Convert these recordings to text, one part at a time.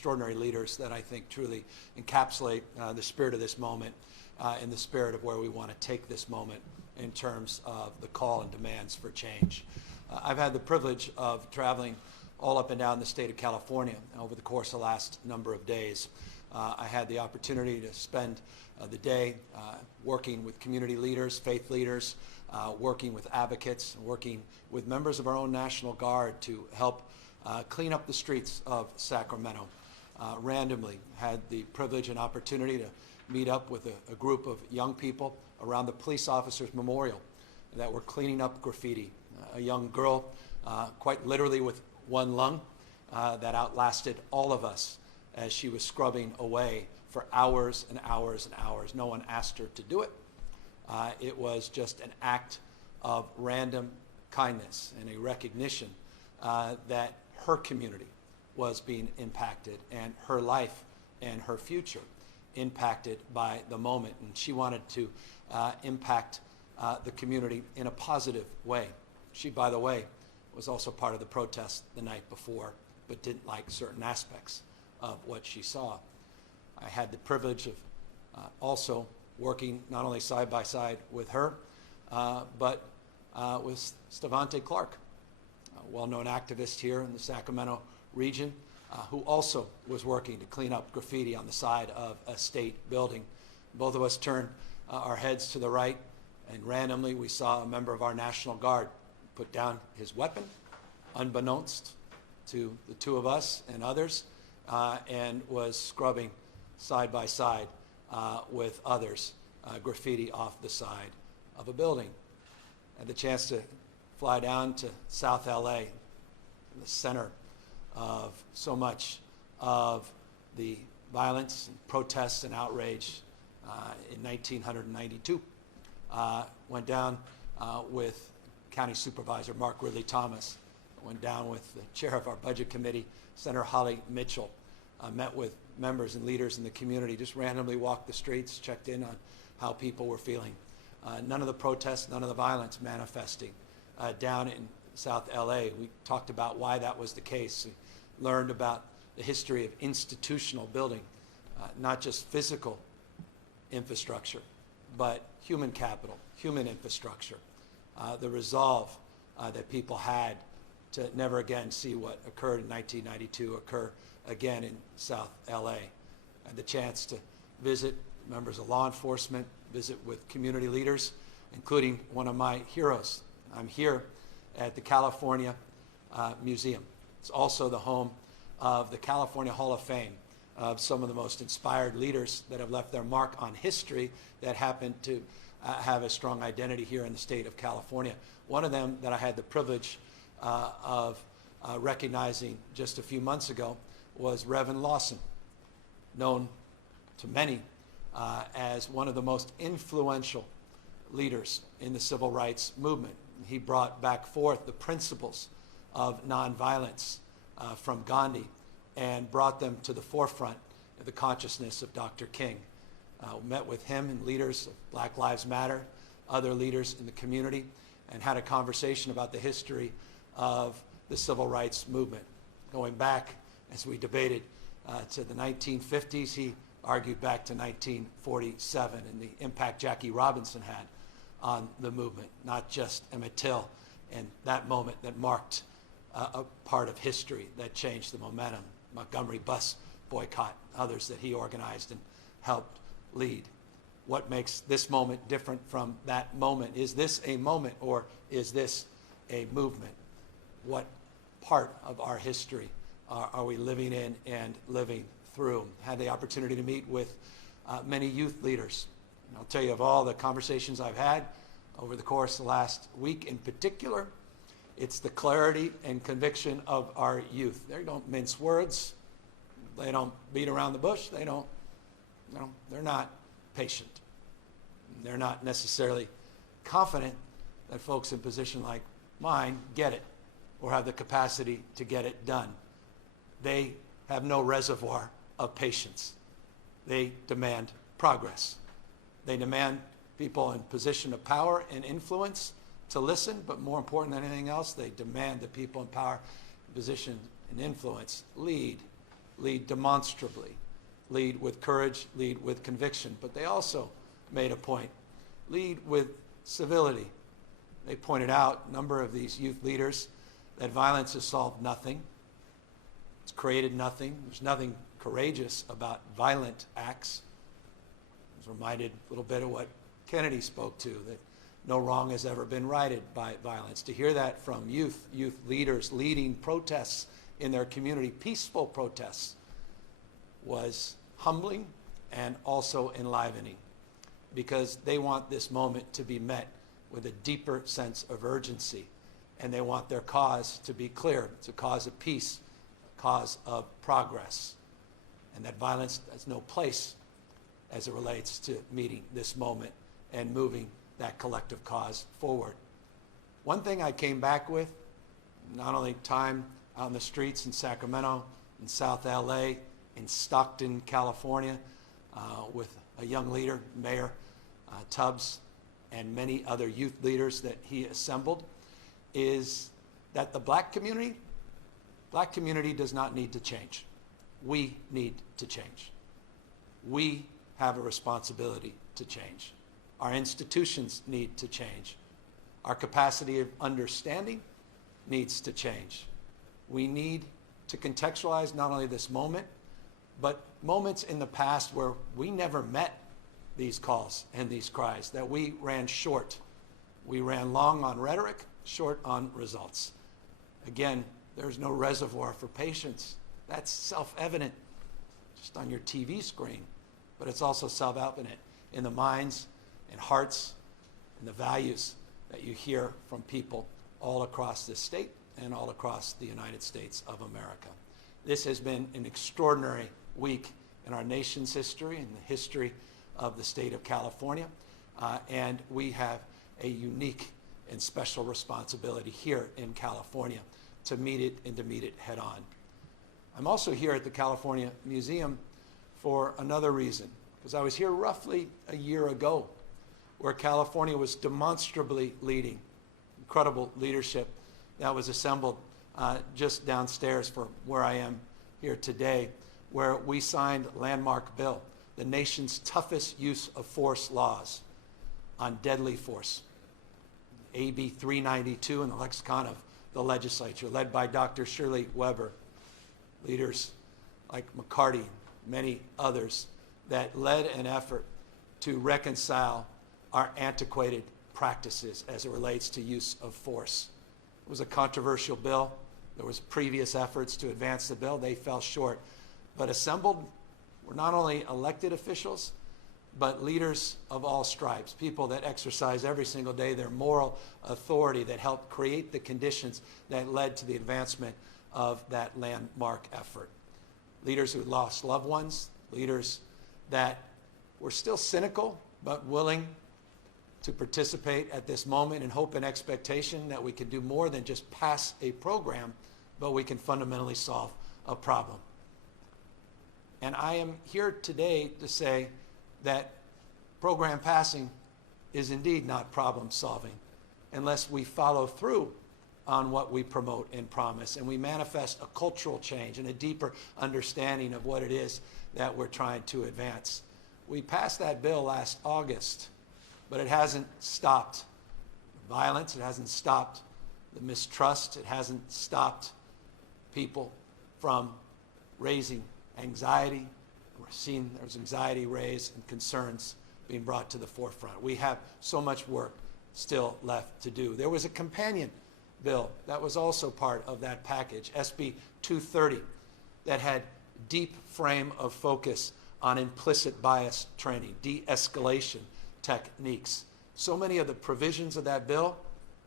extraordinary leaders that I think truly encapsulate the spirit of this moment and the spirit of where we want to take this moment in terms of the call and demands for change. I've had the privilege of traveling all up and down the state of California over the course of the last number of days. I had the opportunity to spend the day working with community leaders, faith leaders, working with advocates, working with members of our own National Guard to help clean up the streets of Sacramento. Randomly had the privilege and opportunity to meet up with a group of young people around the police officers' memorial that were cleaning up graffiti. A young girl, quite literally with one lung, that outlasted all of us as she was scrubbing away for hours and hours and hours. No one asked her to do it. It was just an act of random kindness and a recognition that her community was being impacted and her life and her future impacted by the moment. And she wanted to impact the community in a positive way. She, by the way, was also part of the protest the night before, but didn't like certain aspects of what she saw. I had the privilege of also working not only side by side with her, but with Stevante Clark, a well-known activist here in the Sacramento region, who also was working to clean up graffiti on the side of a state building. Both of us turned our heads to the right, and randomly we saw a member of our National Guard put down his weapon, unbeknownst to the two of us and others, and was scrubbing side by side with others graffiti off the side of a building. I had the chance to fly down to South LA, in the center of so much of the violence and protests and outrage in 1992. Went down with County Supervisor Mark Ridley Thomas. Went down with the chair of our budget committee, Senator Holly Mitchell. Met with members and leaders in the community, just randomly walked the streets, checked in on how people were feeling. None of the protests, none of the violence manifesting down in South LA. We talked about why that was the case. We learned about the history of institutional building, not just physical infrastructure, but human capital, human infrastructure. The resolve that people had to never again see what occurred in 1992 occur again in South LA. I had the chance to visit members of law enforcement, visit with community leaders, including one of my heroes. I'm here at the California Museum. It's also the home of the California Hall of Fame of some of the most inspired leaders that have left their mark on history that happen to have a strong identity here in the state of California. One of them that I had the privilege of recognizing just a few months ago was Reverend Lawson, known to many as one of the most influential leaders in the civil rights movement. He brought back forth the principles of nonviolence from Gandhi and brought them to the forefront of the consciousness of Dr. King. Met with him and leaders of Black Lives Matter, other leaders in the community, and had a conversation about the history of the civil rights movement. Going back, as we debated, to the 1950s, he argued back to 1947 and the impact Jackie Robinson had on the movement, not just Emmett Till and that moment that marked a part of history that changed the momentum. Montgomery bus boycott, others that he organized and helped lead. What makes this moment different from that moment? Is this a moment or is this a movement? What part of our history are we living in and living through? Had the opportunity to meet with many youth leaders. And I'll tell you, of all the conversations I've had over the course of the last week in particular, it's the clarity and conviction of our youth. They don't mince words. They don't beat around the bush. They're not patient. They're not necessarily confident that folks in position like mine get it or have the capacity to get it done. They have no reservoir of patience. They demand progress. They demand people in position of power and influence to listen, but more important than anything else, they demand the people in power, position, and influence lead lead demonstrably, lead with courage, lead with conviction. But they also made a point, lead with civility. They pointed out, a number of these youth leaders, that violence has solved nothing. It's created nothing. There's nothing courageous about violent acts. I was reminded a little bit of what Kennedy spoke to, that no wrong has ever been righted by violence. To hear that from youth leaders leading protests in their community, peaceful protests, was humbling and also enlivening, because they want this moment to be met with a deeper sense of urgency, and they want their cause to be clear. It's a cause of peace, a cause of progress, and that violence has no place as it relates to meeting this moment and moving that collective cause forward. One thing I came back with, not only time out in the streets in Sacramento, in South LA, in Stockton, California, with a young leader, Mayor Tubbs, and many other youth leaders that he assembled, is that the black community does not need to change. We need to change. We have a responsibility to change. Our institutions need to change. Our capacity of understanding needs to change. We need to contextualize not only this moment, but moments in the past where we never met these calls and these cries, that we ran short. We ran long on rhetoric, short on results. Again, there's no reservoir for patience. That's self-evident just on your TV screen, but it's also self-evident in the minds and hearts and the values that you hear from people all across this state and all across the United States of America. This has been an extraordinary week in our nation's history and the history of the state of California, and we have a unique and special responsibility here in California to meet it and to meet it head on. I'm also here at the California Museum for another reason, because I was here roughly a year ago, where California was demonstrably leading. Incredible leadership that was assembled just downstairs from where I am here today, where we signed a landmark bill, the nation's toughest use of force laws on deadly force. AB 392 in the lexicon of the legislature, led by Dr. Shirley Weber, leaders like McCarty, many others, that led an effort to reconcile our antiquated practices as it relates to use of force. It was a controversial bill. There was previous efforts to advance the bill. They fell short. But assembled were not only elected officials, but leaders of all stripes, people that exercise every single day their moral authority, that helped create the conditions that led to the advancement of that landmark effort. Leaders who lost loved ones, leaders that were still cynical but willing to participate at this moment in hope and expectation that we can do more than just pass a program, but we can fundamentally solve a problem. And I am here today to say that program passing is indeed not problem solving unless we follow through on what we promote and promise, and we manifest a cultural change and a deeper understanding of what it is that we're trying to advance. We passed that bill last August, but it hasn't stopped violence, it hasn't stopped the mistrust, it hasn't stopped people from raising anxiety. We're seeing there's anxiety raised and concerns being brought to the forefront. We have so much work still left to do. There was a companion bill that was also part of that package, SB 230, that had deep frame of focus on implicit bias training, de-escalation techniques. So many of the provisions of that bill,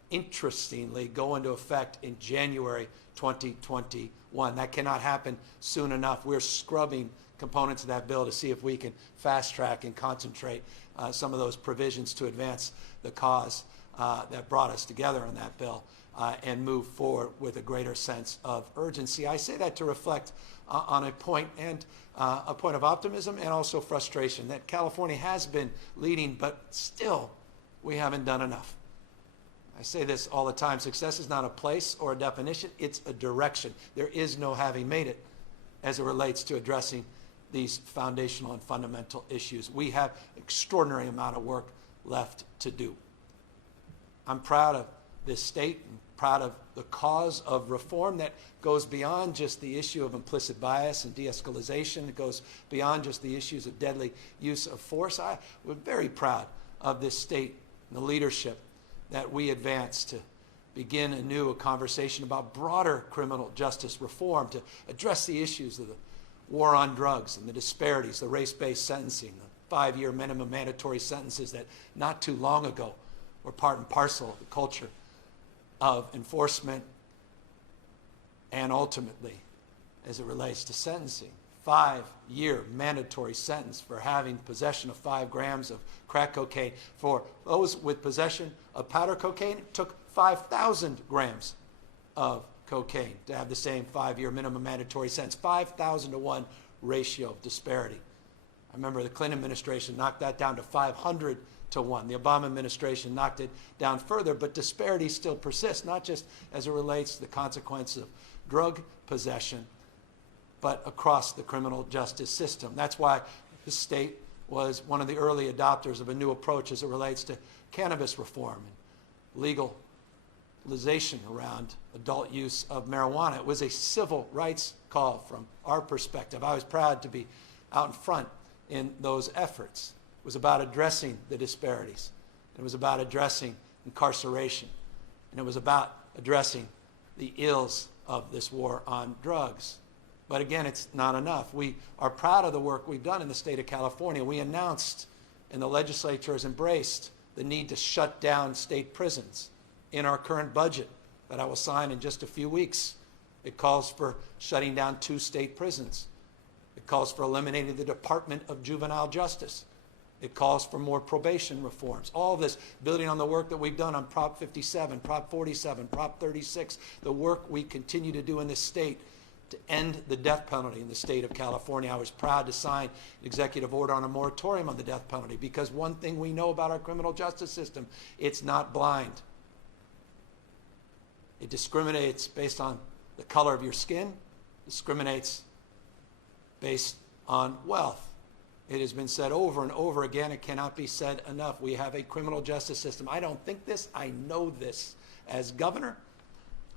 interestingly, go into effect in January 2021. That cannot happen soon enough. We're scrubbing components of that bill to see if we can fast track and concentrate some of those provisions to advance the cause that brought us together on that bill and move forward with a greater sense of urgency. I say that to reflect on a point of optimism and also frustration that California has been leading, but still we haven't done enough. I say this all the time, success is not a place or a definition, it's a direction. There is no having made it. as it relates to addressing these foundational and fundamental issues. We have extraordinary amount of work left to do. I'm proud of this state and proud of the cause of reform that goes beyond just the issue of implicit bias and de-escalation. It goes beyond just the issues of deadly use of force. We're very proud of this state and the leadership that we advance to begin anew a conversation about broader criminal justice reform to address the issues of the war on drugs and the disparities, the race-based sentencing, the 5-year minimum mandatory sentences that not too long ago were part and parcel of the culture of enforcement, and ultimately, as it relates to sentencing, 5-year mandatory sentence for having possession of 5 grams of crack cocaine. For those with possession of powder cocaine, it took 5,000 grams of cocaine to have the same 5-year minimum mandatory sentence. 5,000 to 1 ratio of disparity. I remember the Clinton administration knocked that down to 500 to 1. The Obama administration knocked it down further, but disparities still persist, not just as it relates to the consequences of drug possession, but across the criminal justice system. That's why the state was one of the early adopters of a new approach as it relates to cannabis reform and legalization around adult use of marijuana. It was a civil rights call from our perspective. I was proud to be out in front in those efforts. It was about addressing the disparities. It was about addressing incarceration. And it was about addressing the ills of this war on drugs. But again, it's not enough. We are proud of the work we've done in the state of California. We announced, and the legislature has embraced, the need to shut down state prisons in our current budget that I will sign in just a few weeks. It calls for shutting down 2 state prisons. It calls for eliminating the Department of Juvenile Justice. It calls for more probation reforms. All of this building on the work that we've done on Prop 57, Prop 47, Prop 36, the work we continue to do in this state to end the death penalty in the state of California. I was proud to sign an executive order on a moratorium on the death penalty because one thing we know about our criminal justice system, it's not blind. It discriminates based on the color of your skin, discriminates based on wealth. It has been said over and over again. It cannot be said enough. We have a criminal justice system. I don't think this. I know this. As governor,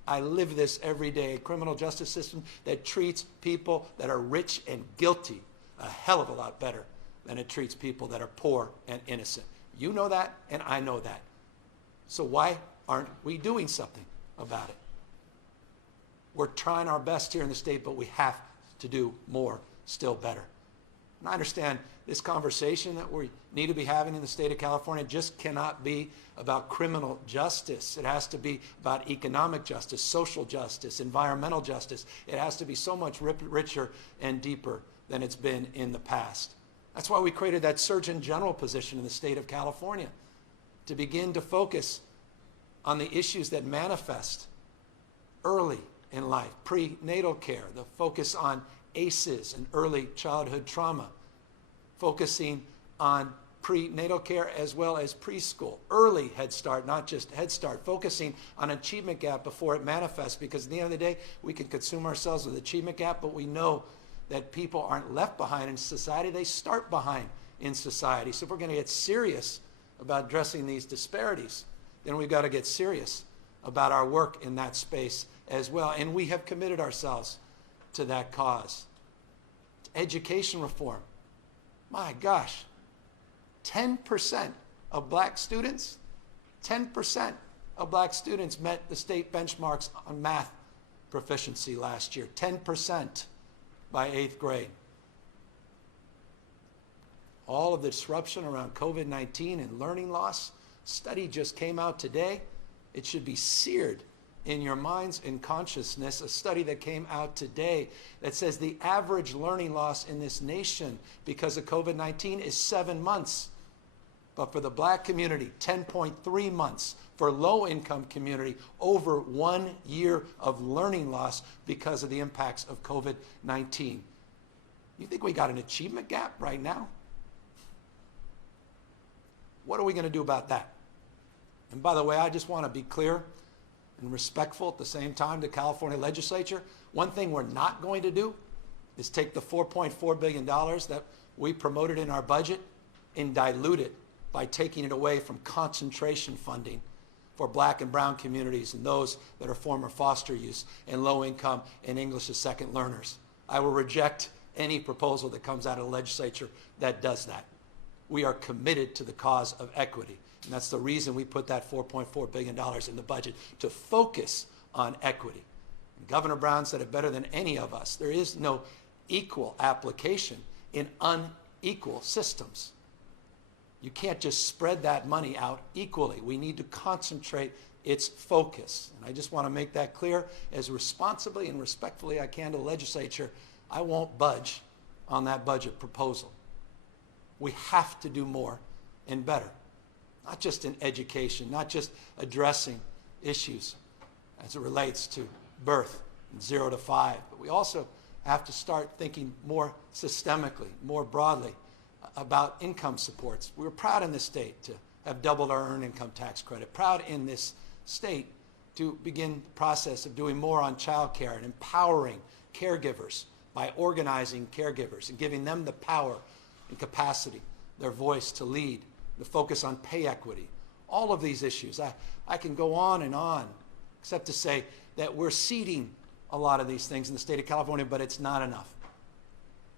I live this every day. A criminal justice system that treats people that are rich and guilty a hell of a lot better than it treats people that are poor and innocent. You know that, and I know that. So why aren't we doing something about it? We're trying our best here in the state, but we have to do more, still better. And I understand this conversation that we need to be having in the state of California just cannot be about criminal justice. It has to be about economic justice, social justice, environmental justice. It has to be so much richer and deeper than it's been in the past. That's why we created that Surgeon General position in the state of California, to begin to focus on the issues that manifest early in life, prenatal care, the focus on ACEs and early childhood trauma, focusing on prenatal care as well as preschool, early Head Start, not just Head Start, focusing on achievement gap before it manifests, because at the end of the day, we can consume ourselves with achievement gap, but we know that people aren't left behind in society, they start behind in society. So if we're going to get serious about addressing these disparities, then we've got to get serious about our work in that space as well. And we have committed ourselves to that cause. Education reform. My gosh, 10% of black students, 10% of black students met the state benchmarks on math proficiency last year, 10% by 8th grade. All of the disruption around COVID-19 and learning loss, study just came out today. It should be seared in your minds and consciousness, a study that came out today that says the average learning loss in this nation because of COVID-19 is 7 months. But for the black community, 10.3 months. For low-income community, over 1 year of learning loss because of the impacts of COVID-19. You think we got an achievement gap right now? What are we going to do about that? And by the way, I just want to be clear and respectful at the same time to the California legislature. One thing we're not going to do is take the $4.4 billion that we promoted in our budget and dilute it by taking it away from concentration funding for black and brown communities and those that are former foster youth and low income and English as second learners. I will reject any proposal that comes out of the legislature that does that. We are committed to the cause of equity, and that's the reason we put that $4.4 billion in the budget, to focus on equity. And Governor Brown said it better than any of us. There is no equal application in unequal systems. You can't just spread that money out equally. We need to concentrate its focus. And I just want to make that clear as responsibly and respectfully I can to the legislature. I won't budge on that budget proposal. We have to do more and better, not just in education, not just addressing issues as it relates to birth and 0 to 5, but we also have to start thinking more systemically, more broadly about income supports. We were proud in this state to have doubled our earned income tax credit, proud in this state to begin the process of doing more on child care and empowering caregivers by organizing caregivers and giving them the power and capacity, their voice to lead, the focus on pay equity. All of these issues, I can go on, except to say that we're seeding a lot of these things in the state of California, but it's not enough.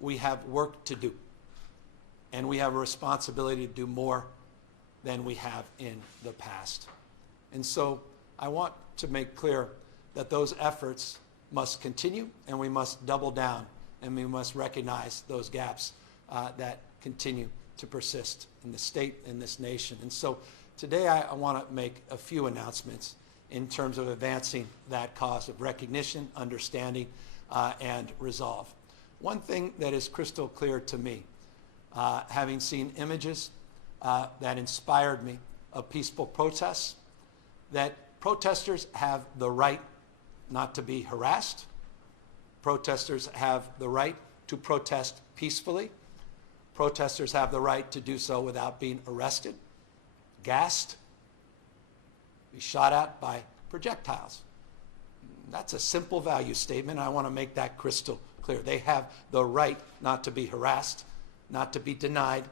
We have work to do, and we have a responsibility to do more than we have in the past. And so I want to make clear that those efforts must continue, and we must double down, and we must recognize those gaps that continue to persist in the state and this nation. And so today I want to make a few announcements in terms of advancing that cause of recognition, understanding, and resolve. One thing that is crystal clear to me, having seen images that inspired me of peaceful protests, that protesters have the right not to be harassed. Protesters have the right to protest peacefully. Protesters have the right to do so without being arrested, gassed, be shot at by projectiles. That's a simple value statement. I want to make that crystal clear. They have the right not to be harassed, not to be denied,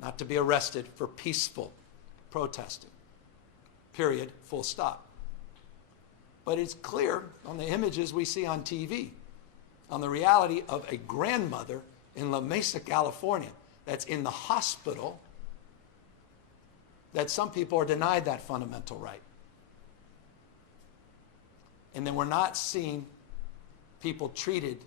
not to be arrested for peaceful protesting. Period. Full stop. But it's clear on the images we see on TV, on the reality of a grandmother in La Mesa, California, that's in the hospital, that some people are denied that fundamental right. And then we're not seeing people treated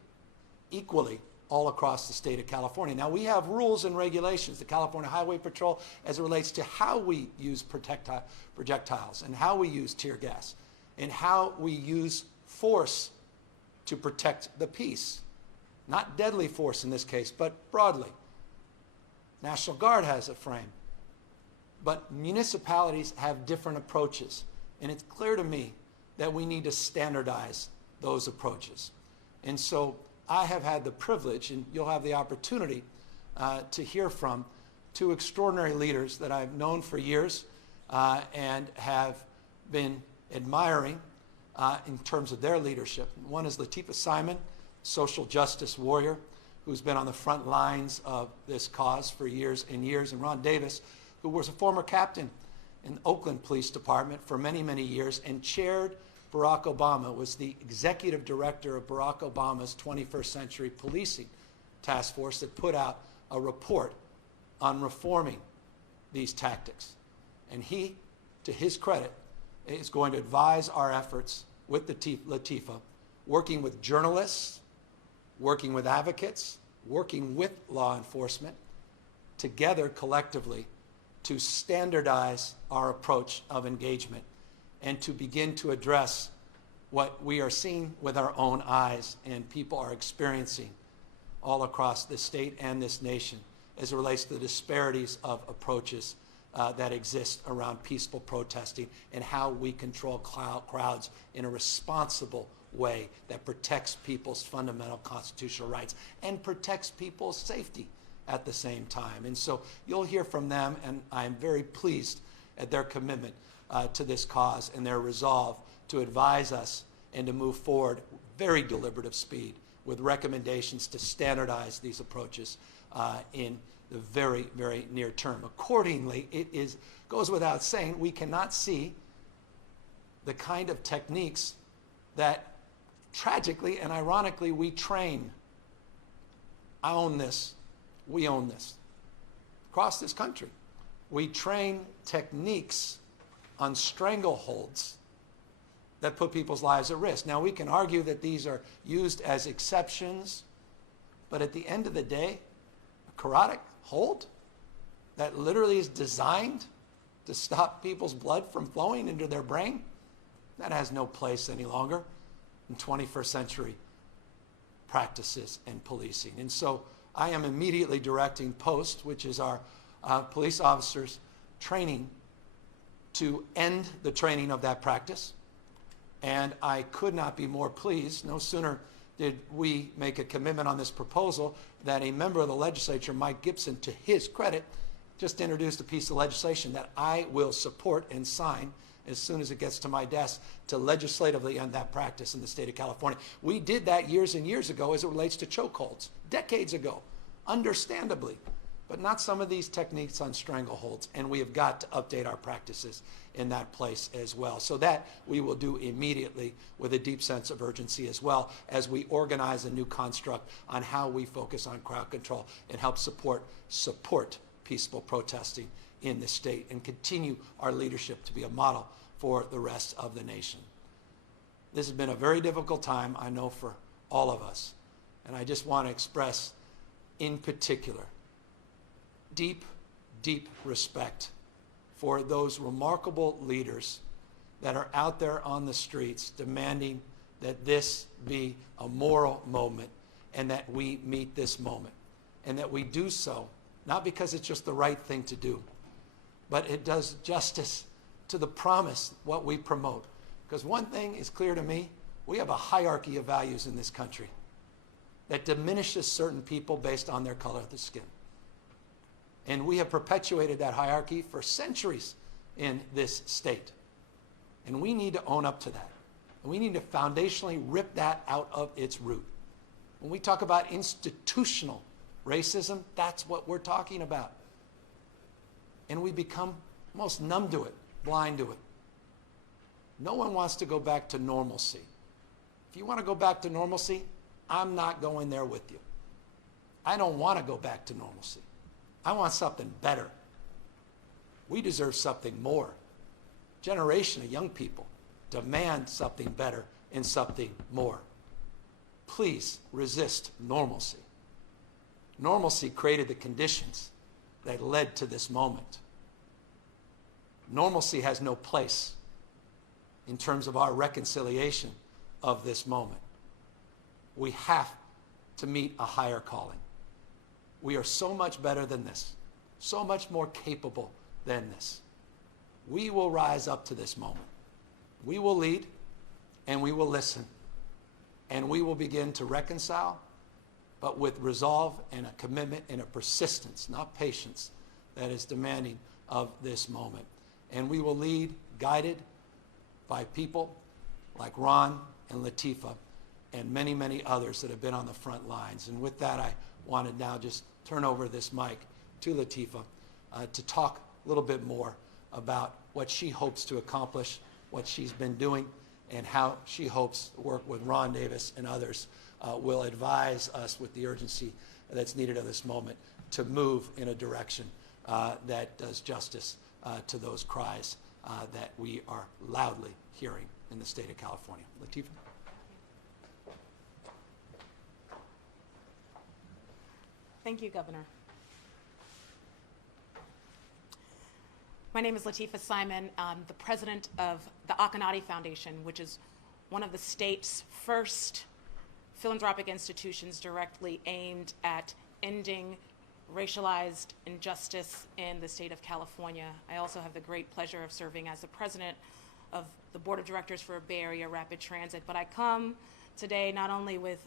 equally all across the state of California. Now, we have rules and regulations, the California Highway Patrol, as it relates to how we use projectiles and how we use tear gas and how we use force to protect the peace. Not deadly force in this case, but broadly. National Guard has a frame. But municipalities have different approaches. And it's clear to me that we need to standardize those approaches. And so I have had the privilege, and you'll have the opportunity to hear from two extraordinary leaders that I've known for years and have been admiring in terms of their leadership. One is Latifah Simon, social justice warrior, who's been on the front lines of this cause for years and years, and Ron Davis, who was a former captain in the Oakland Police Department for many, many years and chaired Barack Obama, was the executive director of Barack Obama's 21st Century Policing Task Force that put out a report on reforming these tactics. And he, to his credit, is going to advise our efforts with Latifah, working with journalists, working with advocates, working with law enforcement, together collectively to standardize our approach of engagement and to begin to address what we are seeing with our own eyes and people are experiencing all across this state and this nation as it relates to the disparities of approaches that exist around peaceful protesting and how we control crowds in a responsible way that protects people's fundamental constitutional rights and protects people's safety at the same time. And so you'll hear from them, and I'm very pleased at their commitment to this cause and their resolve to advise us and to move forward very deliberative speed with recommendations to standardize these approaches in the very, very near term. Accordingly, it goes without saying we cannot see the kind of techniques that tragically and ironically we train. I own this. We own this. Across this country, we train techniques on strangleholds that put people's lives at risk. Now, we can argue that these are used as exceptions, but at the end of the day, a carotid hold that literally is designed to stop people's blood from flowing into their brain, that has no place any longer in 21st century practices and policing. And so I am immediately directing POST, which is our police officers training, to end the training of that practice. And I could not be more pleased. No sooner did we make a commitment on this proposal that a member of the legislature, Mike Gibson, to his credit, just introduced a piece of legislation that I will support and sign as soon as it gets to my desk to legislatively end that practice in the state of California. We did that years and years ago as it relates to chokeholds, decades ago, understandably, but not some of these techniques on strangleholds. And we have got to update our practices in that place as well. So that we will do immediately with a deep sense of urgency, as well as we organize a new construct on how we focus on crowd control and help support peaceful protesting in the state and continue our leadership to be a model for the rest of the nation. This has been a very difficult time, I know, for all of us. And I just want to express, in particular, deep, deep respect for those remarkable leaders that are out there on the streets demanding that this be a moral moment and that we meet this moment. And that we do so, not because it's just the right thing to do, but it does justice to the promise, what we promote. Because one thing is clear to me, we have a hierarchy of values in this country that diminishes certain people based on their color of the skin. And we have perpetuated that hierarchy for centuries in this state. And we need to own up to that. And we need to foundationally rip that out of its root. When we talk about institutional racism, that's what we're talking about. And we become almost numb to it, blind to it. No one wants to go back to normalcy. If you want to go back to normalcy, I'm not going there with you. I don't want to go back to normalcy. I want something better. We deserve something more. Generation of young people demand something better and something more. Please resist normalcy. Normalcy created the conditions that led to this moment. Normalcy has no place in terms of our reconciliation of this moment. We have to meet a higher calling. We are so much better than this, so much more capable than this. We will rise up to this moment. We will lead, and we will listen, and we will begin to reconcile, but with resolve and a commitment and a persistence, not patience, that is demanding of this moment. And we will lead, guided by people like Ron and Latifah and many, many others that have been on the front lines. And with that, I want to now just turn over this mic to Latifah to talk a little bit more about what she hopes to accomplish, what she's been doing, and how she hopes to work with Ron Davis and others will advise us with the urgency that's needed at this moment to move in a direction that does justice to those cries that we are loudly hearing in the state of California. Latifah? Thank you, Governor. My name is Latifah Simon. I'm the president of the Akinade Foundation, which is one of the state's first philanthropic institutions directly aimed at ending racialized injustice in the state of California. I also have the great pleasure of serving as the president of the board of directors for Bay Area Rapid Transit. But I come today not only with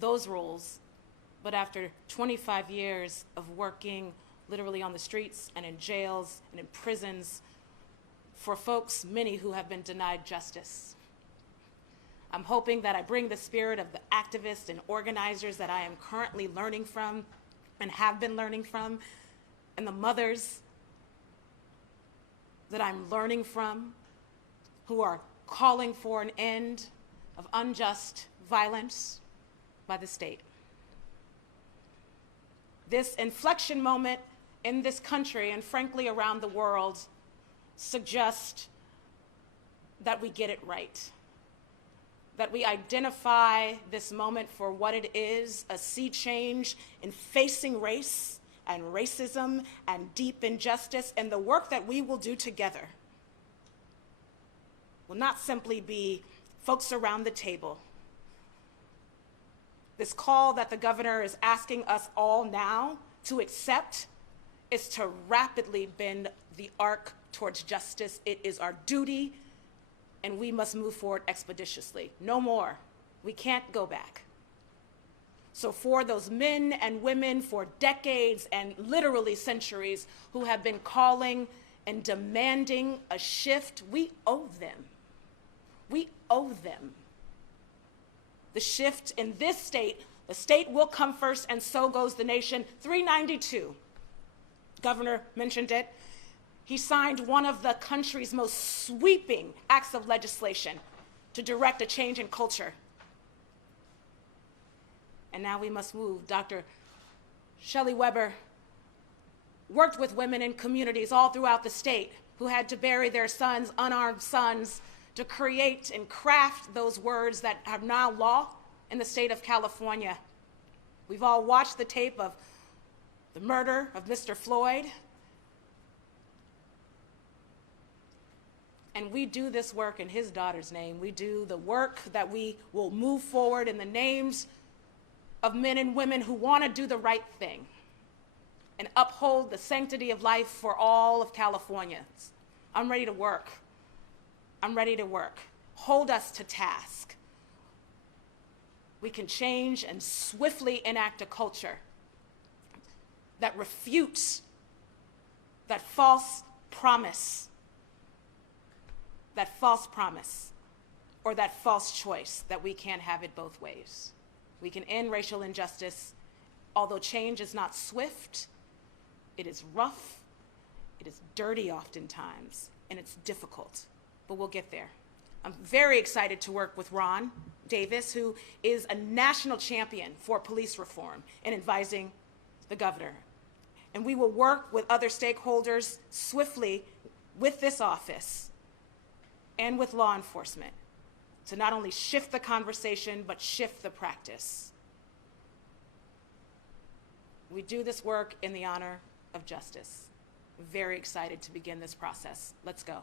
those roles, but after 25 years of working literally on the streets and in jails and in prisons for folks, many who have been denied justice. I'm hoping that I bring the spirit of the activists and organizers that I am currently learning from and have been learning from, and the mothers that I'm learning from who are calling for an end of unjust violence by the state. This inflection moment in this country and frankly around the world suggests that we get it right, that we identify this moment for what it is, a sea change in facing race and racism and deep injustice, and the work that we will do together will not simply be folks around the table. This call that the governor is asking us all now to accept is to rapidly bend the arc towards justice. It is our duty, and we must move forward expeditiously. No more. We can't go back. So for those men and women for decades and literally centuries who have been calling and demanding a shift, we owe them. We owe them. The shift in this state, the state will come first, and so goes the nation. 392, Governor mentioned it. He signed one of the country's most sweeping acts of legislation to direct a change in culture. And now we must move. Dr. Shelley Weber worked with women in communities all throughout the state who had to bury their sons, unarmed sons, to create and craft those words that are now law in the state of California. We've all watched the tape of the murder of Mr. Floyd. And we do this work in his daughter's name. We do the work that we will move forward in the names of men and women who want to do the right thing and uphold the sanctity of life for all of Californians. I'm ready to work. I'm ready to work. Hold us to task. We can change and swiftly enact a culture that refutes that false promise or that false choice that we can't have it both ways. We can end racial injustice. Although change is not swift, it is rough, it is dirty oftentimes, and it's difficult, but we'll get there. I'm very excited to work with Ron Davis, who is a national champion for police reform and advising the governor. And we will work with other stakeholders swiftly with this office and with law enforcement to not only shift the conversation, but shift the practice. We do this work in the honor of justice. I'm very excited to begin this process. Let's go.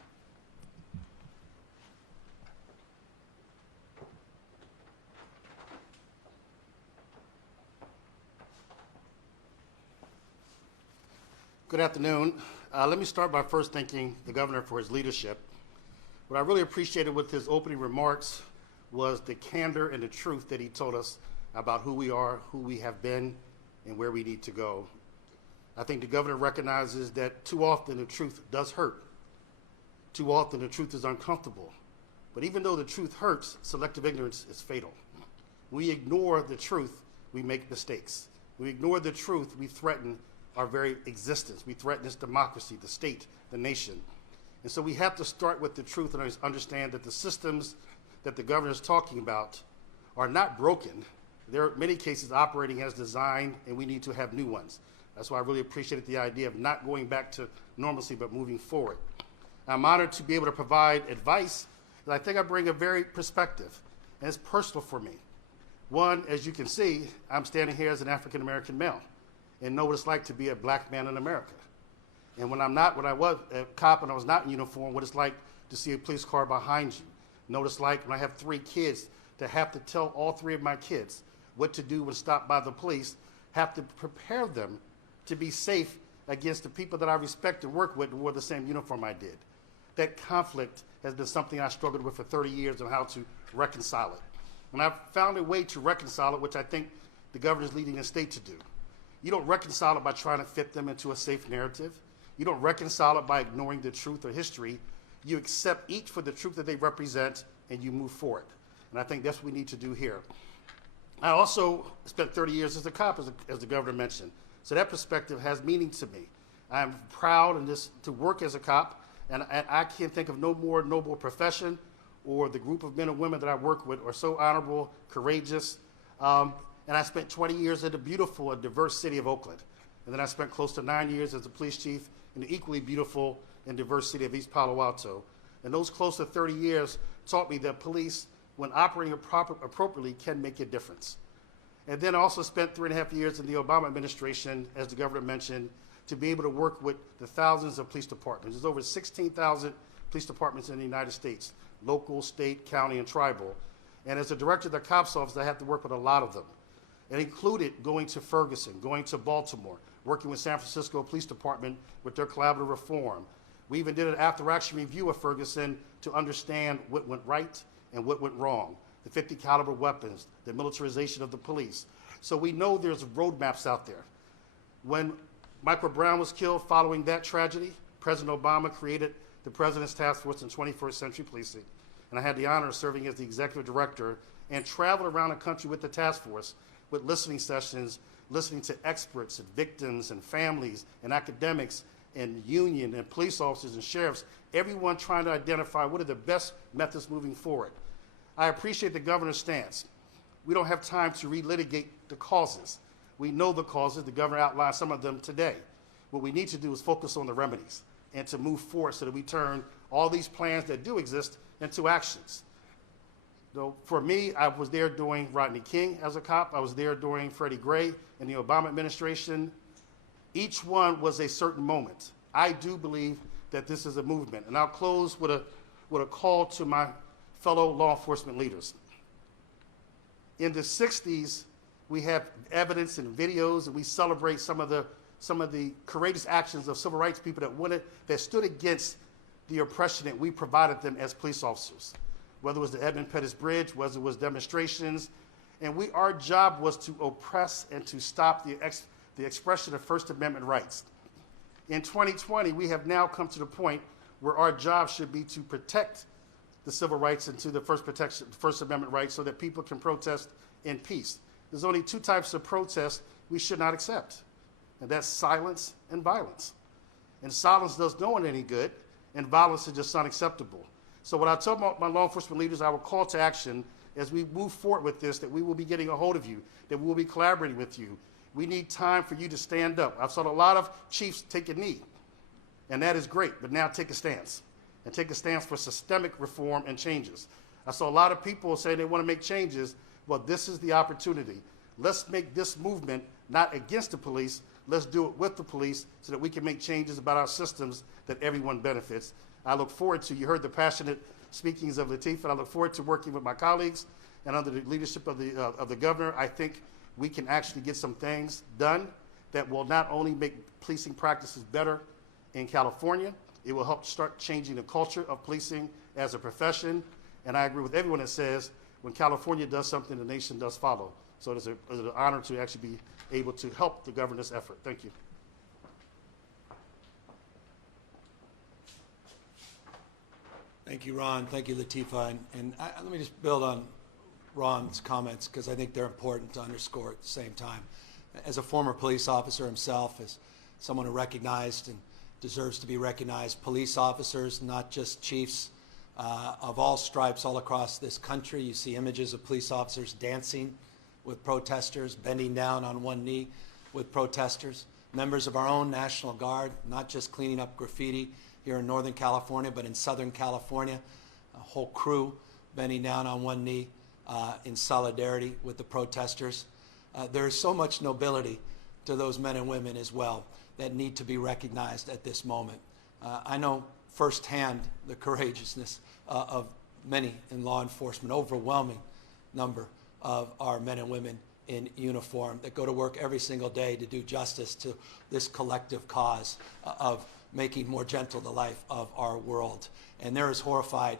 Good afternoon. Let me start by first thanking the governor for his leadership. What I really appreciated with his opening remarks was the candor and the truth that he told us about who we are, who we have been, and where we need to go. I think the governor recognizes that too often the truth does hurt. Too often the truth is uncomfortable. But even though the truth hurts, selective ignorance is fatal. When we ignore the truth, we make mistakes. When we ignore the truth, we threaten our very existence. We threaten this democracy, the state, the nation. And so we have to start with the truth and understand that the systems that the governor is talking about are not broken. They're in many cases operating as designed, and we need to have new ones. That's why I really appreciated the idea of not going back to normalcy, but moving forward. I'm honored to be able to provide advice, and I think I bring a very perspective, and it's personal for me. One, as you can see, I'm standing here as an African-American male and know what it's like to be a black man in America. And when I was a cop and I was not in uniform, what it's like to see a police car behind you. Know what it's like when I have 3 kids to have to tell all 3 of my kids what to do when stopped by the police, have to prepare them to be safe against the people that I respect and work with and wore the same uniform I did. That conflict has been something I struggled with for 30 years on how to reconcile it. And I've found a way to reconcile it, which I think the governor is leading the state to do. You don't reconcile it by trying to fit them into a safe narrative. You don't reconcile it by ignoring the truth or history. You accept each for the truth that they represent, and you move forward. And I think that's what we need to do here. I also spent 30 years as a cop, as the governor mentioned. So that perspective has meaning to me. I'm proud to work as a cop, and I can't think of no more noble profession, or the group of men and women that I work with are so honorable, courageous. And I spent 20 years in the beautiful and diverse city of Oakland. And then I spent close to 9 years as a police chief in the equally beautiful and diverse city of East Palo Alto. And those close to 30 years taught me that police, when operating appropriately, can make a difference. And then I also spent 3.5 years in the Obama administration, as the governor mentioned, to be able to work with the thousands of police departments. There's over 16,000 police departments in the United States, local, state, county, and tribal. And as a director of the COPS office, I had to work with a lot of them. It included going to Ferguson, going to Baltimore, working with San Francisco Police Department with their collaborative reform. We even did an after-action review of Ferguson to understand what went right and what went wrong. The 50 caliber weapons, the militarization of the police. So we know there's roadmaps out there. When Michael Brown was killed following that tragedy, President Obama created the President's Task Force in 21st Century Policing. And I had the honor of serving as the executive director and traveled around the country with the task force with listening sessions, listening to experts and victims and families and academics and union and police officers and sheriffs, everyone trying to identify what are the best methods moving forward. I appreciate the governor's stance. We don't have time to relitigate the causes. We know the causes. The governor outlined some of them today. What we need to do is focus on the remedies and to move forward so that we turn all these plans that do exist into actions. So for me, I was there during Rodney King as a cop. I was there during Freddie Gray in the Obama administration. Each one was a certain moment. I do believe that this is a movement. And I'll close with a call to my fellow law enforcement leaders. In the 60s, we have evidence and videos, and we celebrate some of the courageous actions of civil rights people that stood against the oppression that we provided them as police officers, whether it was the Edmund Pettus Bridge, whether it was demonstrations. And our job was to oppress and to stop the expression of First Amendment rights. In 2020, we have now come to the point where our job should be to protect the civil rights and to the First Amendment rights so that people can protest in peace. There's only two types of protests we should not accept, and that's silence and violence. And silence does no one any good, and violence is just unacceptable. So what I tell my law enforcement leaders, I will call to action as we move forward with this, that we will be getting a hold of you, that we will be collaborating with you. We need time for you to stand up. I've seen a lot of chiefs take a knee, and that is great, but now take a stance, and take a stance for systemic reform and changes. I saw a lot of people say they want to make changes. Well, this is the opportunity. Let's make this movement not against the police. Let's do it with the police so that we can make changes about our systems that everyone benefits. I look forward to, you heard the passionate speakings of Lateef, and I look forward to working with my colleagues and under the leadership of the governor. I think we can actually get some things done that will not only make policing practices better in California, it will help start changing the culture of policing as a profession. And I agree with everyone that says when California does something, the nation does follow. So it is an honor to actually be able to help the governor's effort. Thank you. Thank you, Ron. Thank you, Lateef. And let me just build on Ron's comments because I think they're important to underscore at the same time. As a former police officer himself, as someone who recognized and deserves to be recognized, police officers, not just chiefs, of all stripes all across this country. You see images of police officers dancing with protesters, bending down on one knee with protesters. Members of our own National Guard, not just cleaning up graffiti here in Northern California, but in Southern California, a whole crew bending down on one knee in solidarity with the protesters. There is so much nobility to those men and women as well that need to be recognized at this moment. I know firsthand the courageousness of many in law enforcement, overwhelming number of our men and women in uniform that go to work every single day to do justice to this collective cause of making more gentle the life of our world. And they're as horrified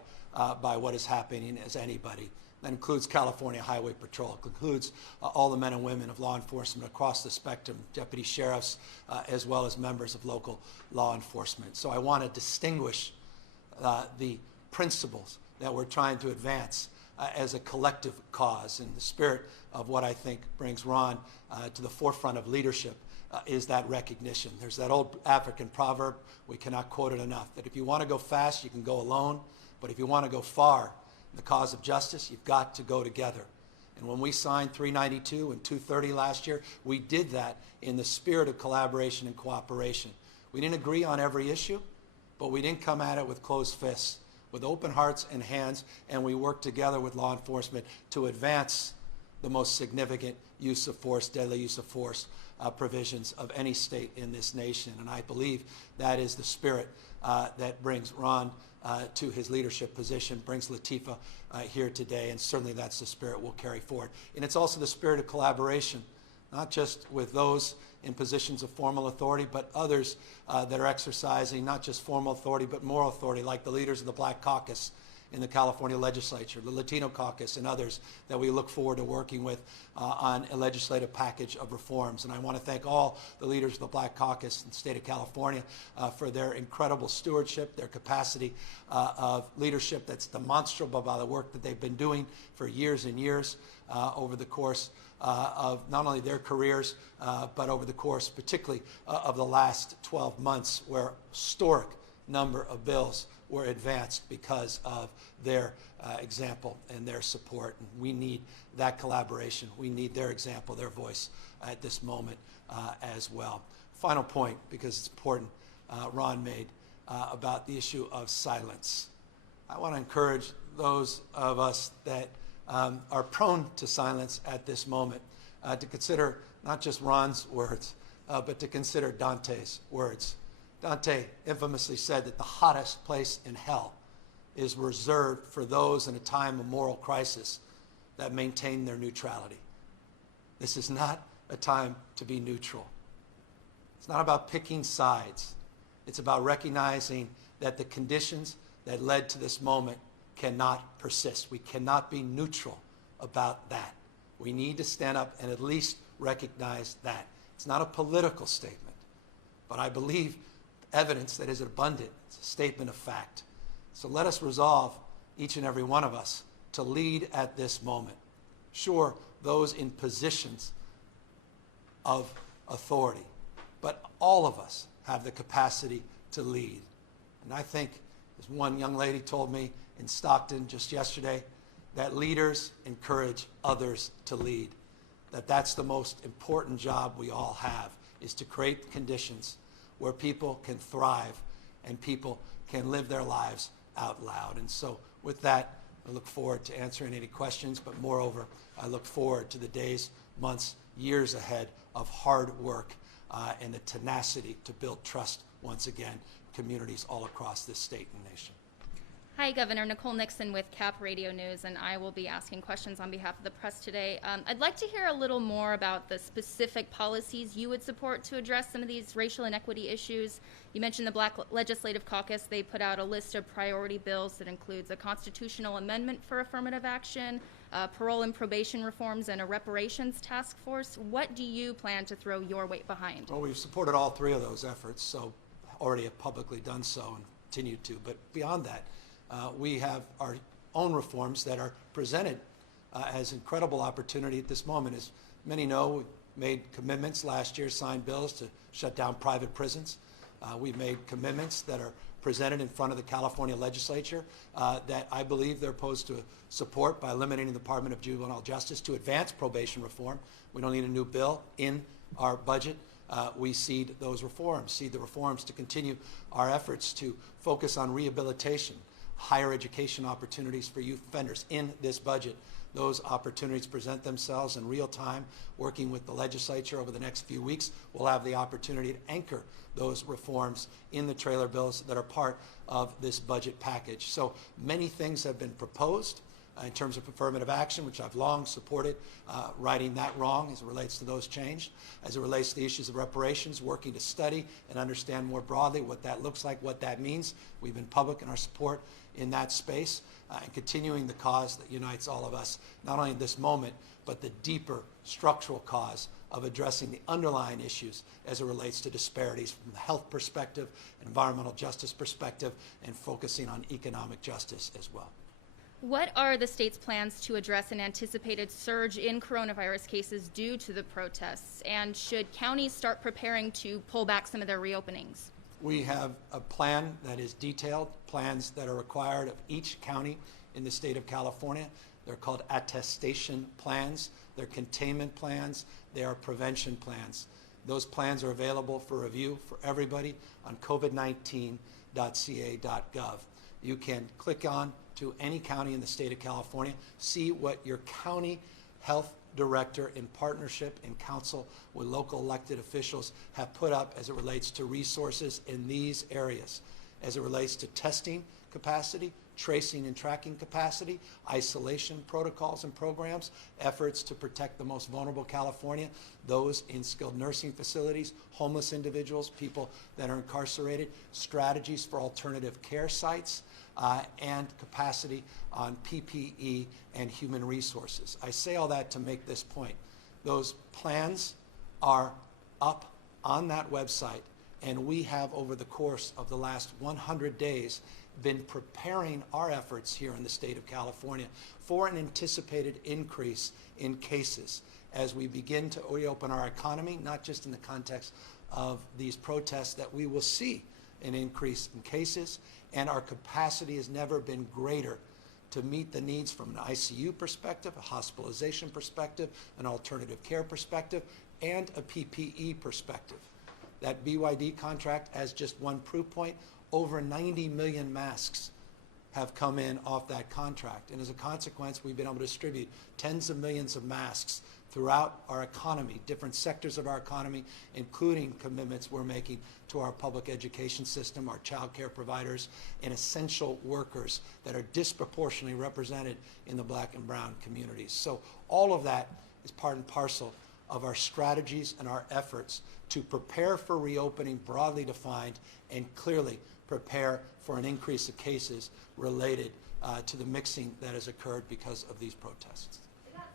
by what is happening as anybody. That includes California Highway Patrol. It includes all the men and women of law enforcement across the spectrum, deputy sheriffs, as well as members of local law enforcement. So I want to distinguish the principles that we're trying to advance as a collective cause. And the spirit of what I think brings Ron to the forefront of leadership is that recognition. There's that old African proverb, we cannot quote it enough, that if you want to go fast, you can go alone, but if you want to go far in the cause of justice, you've got to go together. And when we signed 392 and 230 last year, we did that in the spirit of collaboration and cooperation. We didn't agree on every issue, but we didn't come at it with closed fists, with open hearts and hands, and we worked together with law enforcement to advance the most significant use of force, deadly use of force provisions of any state in this nation. And I believe that is the spirit that brings Ron to his leadership position, brings Lateefah here today, and certainly that's the spirit we'll carry forward. And it's also the spirit of collaboration, not just with those in positions of formal authority, but others that are exercising not just formal authority, but moral authority, like the leaders of the Black Caucus in the California legislature, the Latino Caucus, and others that we look forward to working with on a legislative package of reforms. And I want to thank all the leaders of the Black Caucus in the state of California for their incredible stewardship, their capacity of leadership that's demonstrable by the work that they've been doing for years and years over the course of not only their careers, but over the course particularly of the last 12 months, where historic number of bills were advanced because of their example and their support. And we need that collaboration. We need their example, their voice at this moment as well. Final point, because it's important, Ron made about the issue of silence. I want to encourage those of us that are prone to silence at this moment to consider not just Ron's words, but to consider Dante's words. Dante infamously said that the hottest place in hell is reserved for those in a time of moral crisis that maintain their neutrality. This is not a time to be neutral. It's not about picking sides. It's about recognizing that the conditions that led to this moment cannot persist. We cannot be neutral about that. We need to stand up and at least recognize that. It's not a political statement, but I believe evidence that is abundant. It's a statement of fact. So let us resolve, each and every one of us, to lead at this moment. Sure, those in positions of authority, but all of us have the capacity to lead. And I think, as one young lady told me in Stockton just yesterday, that leaders encourage others to lead. That's the most important job we all have, is to create conditions where people can thrive and people can live their lives out loud. And so with that, I look forward to answering any questions, but moreover, I look forward to the days, months, years ahead of hard work and the tenacity to build trust once again, communities all across this state and nation. Hi, Governor. Nicole Nixon with CAP Radio News, and I will be asking questions on behalf of the press today. I'd like to hear a little more about the specific policies you would support to address some of these racial inequity issues. You mentioned the Black Legislative Caucus. They put out a list of priority bills that includes a constitutional amendment for affirmative action, parole and probation reforms, and a reparations task force. What do you plan to throw your weight behind? Well, we've supported all three of those efforts, so already have publicly done so and continue to. But beyond that, we have our own reforms that are presented as incredible opportunity at this moment. As many know, we made commitments last year, signed bills to shut down private prisons. We've made commitments that are presented in front of the California legislature that I believe they're opposed to support by eliminating the Department of Juvenile Justice to advance probation reform. We don't need a new bill in our budget. We seed those reforms, seed the reforms to continue our efforts to focus on rehabilitation, higher education opportunities for youth offenders. In this budget, those opportunities present themselves in real time. Working with the legislature over the next few weeks, we'll have the opportunity to anchor those reforms in the trailer bills that are part of this budget package. So many things have been proposed in terms of affirmative action, which I've long supported, righting that wrong as it relates to those changed. As it relates to the issues of reparations, working to study and understand more broadly what that looks like, what that means. We've been public in our support in that space, and continuing the cause that unites all of us, not only in this moment, but the deeper structural cause of addressing the underlying issues as it relates to disparities from the health perspective, environmental justice perspective, and focusing on economic justice as well. What are the state's plans to address an anticipated surge in coronavirus cases due to the protests? And should counties start preparing to pull back some of their reopenings? We have a plan that is detailed, plans that are required of each county in the state of California. They're called attestation plans. They're containment plans. They are prevention plans. Those plans are available for review for everybody on covid19.ca.gov. You can click on to any county in the state of California, see what your county health director in partnership and council with local elected officials have put up as it relates to resources in these areas, as it relates to testing capacity, tracing and tracking capacity, isolation protocols and programs, efforts to protect the most vulnerable California, those in skilled nursing facilities, homeless individuals, people that are incarcerated, strategies for alternative care sites, and capacity on PPE and human resources. I say all that to make this point. Those plans are up on that website, and we have, over the course of the last 100 days, been preparing our efforts here in the state of California for an anticipated increase in cases as we begin to reopen our economy, not just in the context of these protests, that we will see an increase in cases, and our capacity has never been greater to meet the needs from an ICU perspective, a hospitalization perspective, an alternative care perspective, and a PPE perspective. That BYD contract, as just one proof point, over 90 million masks have come in off that contract. And as a consequence, we've been able to distribute tens of millions of masks throughout our economy, different sectors of our economy, including commitments we're making to our public education system, our child care providers, and essential workers that are disproportionately represented in the black and brown communities. So all of that is part and parcel of our strategies and our efforts to prepare for reopening, broadly defined, and clearly prepare for an increase of cases related to the mixing that has occurred because of these protests.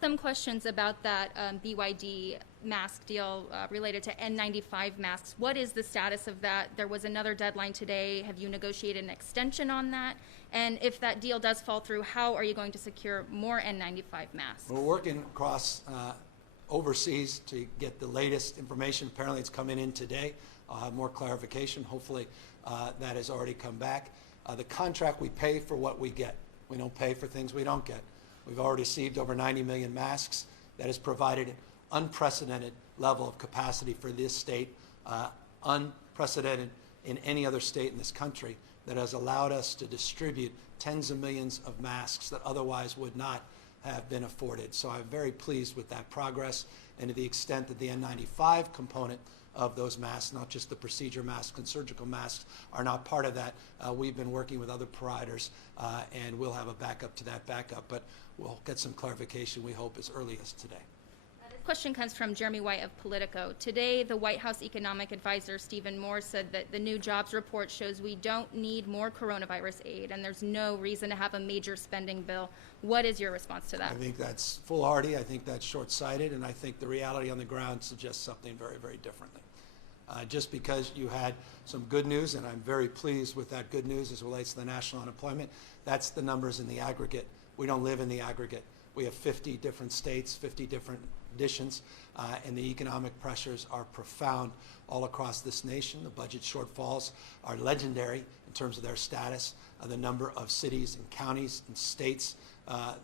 Some questions about that BYD mask deal related to N95 masks. What is the status of that? There was another deadline today. Have you negotiated an extension on that? And if that deal does fall through, how are you going to secure more N95 masks? We're working across overseas to get the latest information. Apparently it's coming in today. I'll have more clarification. Hopefully that has already come back. The contract, we pay for what we get. We don't pay for things we don't get. We've already received over 90 million masks. That has provided an unprecedented level of capacity for this state, unprecedented in any other state in this country, that has allowed us to distribute tens of millions of masks that otherwise would not have been afforded. So I'm very pleased with that progress, and to the extent that the N95 component of those masks, not just the procedure masks and surgical masks, are not part of that. We've been working with other providers, and we'll have a backup to that backup, but we'll get some clarification, we hope, as early as today. This question comes from Jeremy White of Politico. Today, the White House economic advisor, Stephen Moore, said that the new jobs report shows we don't need more coronavirus aid, and there's no reason to have a major spending bill. What is your response to that? I think that's foolhardy. I think that's short-sighted, and I think the reality on the ground suggests something very, very differently. Just because you had some good news, and I'm very pleased with that good news as it relates to the national unemployment, that's the numbers in the aggregate. We don't live in the aggregate. We have 50 different states, 50 different editions, and the economic pressures are profound all across this nation. The budget shortfalls are legendary in terms of their status, the number of cities and counties and states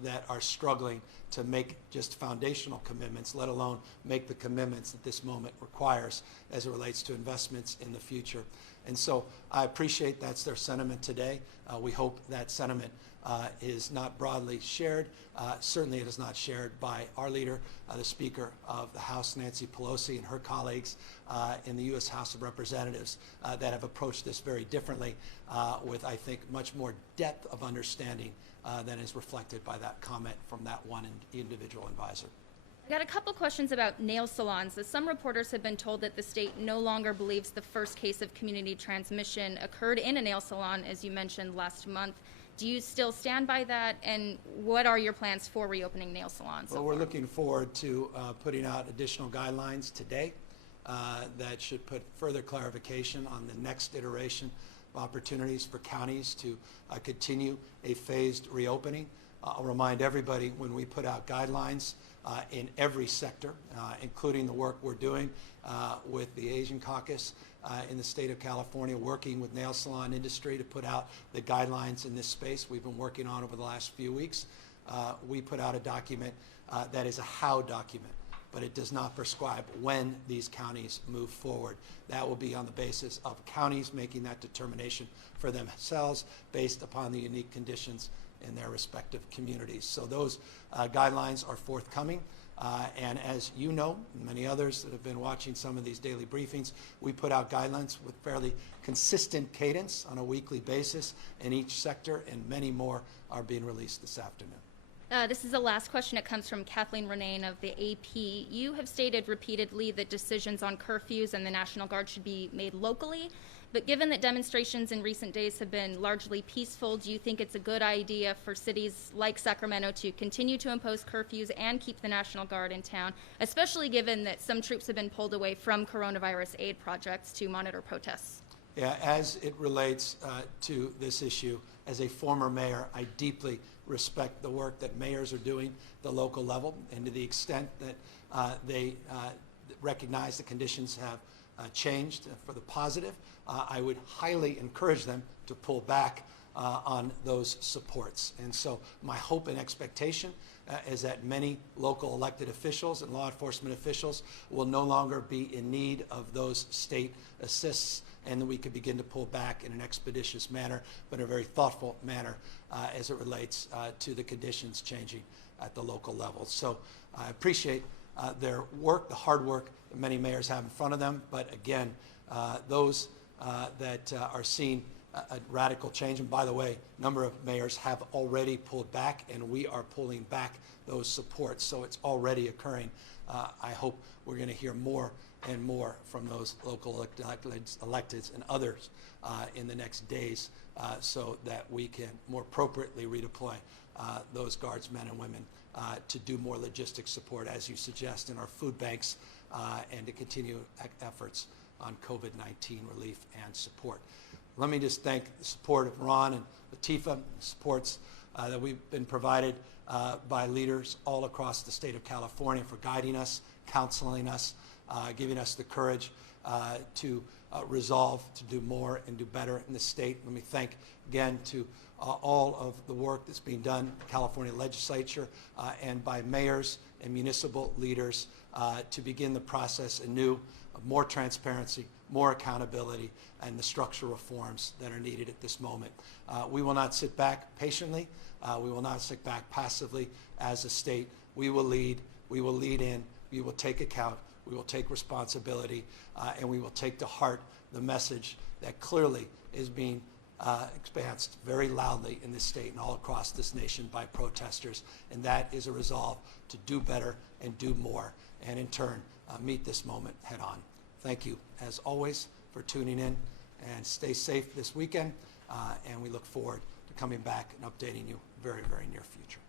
that are struggling to make just foundational commitments, let alone make the commitments that this moment requires as it relates to investments in the future. And so I appreciate that's their sentiment today. We hope that sentiment is not broadly shared. Certainly it is not shared by our leader, the Speaker of the House, Nancy Pelosi, and her colleagues in the U.S. House of Representatives that have approached this very differently with, I think, much more depth of understanding than is reflected by that comment from that one individual advisor. I got a couple questions about nail salons. Some reporters have been told that the state no longer believes the first case of community transmission occurred in a nail salon, as you mentioned last month. Do you still stand by that? And what are your plans for reopening nail salons? Well, we're looking forward to putting out additional guidelines today that should put further clarification on the next iteration of opportunities for counties to continue a phased reopening. I'll remind everybody when we put out guidelines in every sector, including the work we're doing with the Asian Caucus in the state of California, working with nail salon industry to put out the guidelines in this space we've been working on over the last few weeks. We put out a document that is a how document, but it does not prescribe when these counties move forward. That will be on the basis of counties making that determination for themselves based upon the unique conditions in their respective communities. So those guidelines are forthcoming. And as you know, and many others that have been watching some of these daily briefings, we put out guidelines with fairly consistent cadence on a weekly basis in each sector, and many more are being released this afternoon. This is the last question. It comes from Kathleen Renane of the AP. You have stated repeatedly that decisions on curfews and the National Guard should be made locally. But given that demonstrations in recent days have been largely peaceful, do you think it's a good idea for cities like Sacramento to continue to impose curfews and keep the National Guard in town, especially given that some troops have been pulled away from coronavirus aid projects to monitor protests? Yeah, as it relates to this issue, as a former mayor, I deeply respect the work that mayors are doing at the local level, and to the extent that they recognize the conditions have changed for the positive, I would highly encourage them to pull back on those supports. And so my hope and expectation is that many local elected officials and law enforcement officials will no longer be in need of those state assists, and that we could begin to pull back in an expeditious manner, but in a very thoughtful manner as it relates to the conditions changing at the local level. So I appreciate their work, the hard work that many mayors have in front of them, but again, those that are seeing a radical change, and by the way, a number of mayors have already pulled back, and we are pulling back those supports, so it's already occurring. I hope we're going to hear more and more from those local electeds and others in the next days so that we can more appropriately redeploy those guardsmen and women to do more logistic support, as you suggest, in our food banks and to continue efforts on COVID-19 relief and support. Let me just thank the support of Ron and Lateefah, supports that we've been provided by leaders all across the state of California for guiding us, counseling us, giving us the courage to resolve to do more and do better in the state. Let me thank again to all of the work that's being done in the California legislature and by mayors and municipal leaders to begin the process anew of more transparency, more accountability, and the structural reforms that are needed at this moment. We will not sit back patiently. We will not sit back passively as a state. We will lead. We will lead in. We will take account. We will take responsibility, and we will take to heart the message that clearly is being expansed very loudly in this state and all across this nation by protesters, and that is a resolve to do better and do more, and in turn, meet this moment head on. Thank you, as always, for tuning in, and stay safe this weekend, and we look forward to coming back and updating you very, very near future.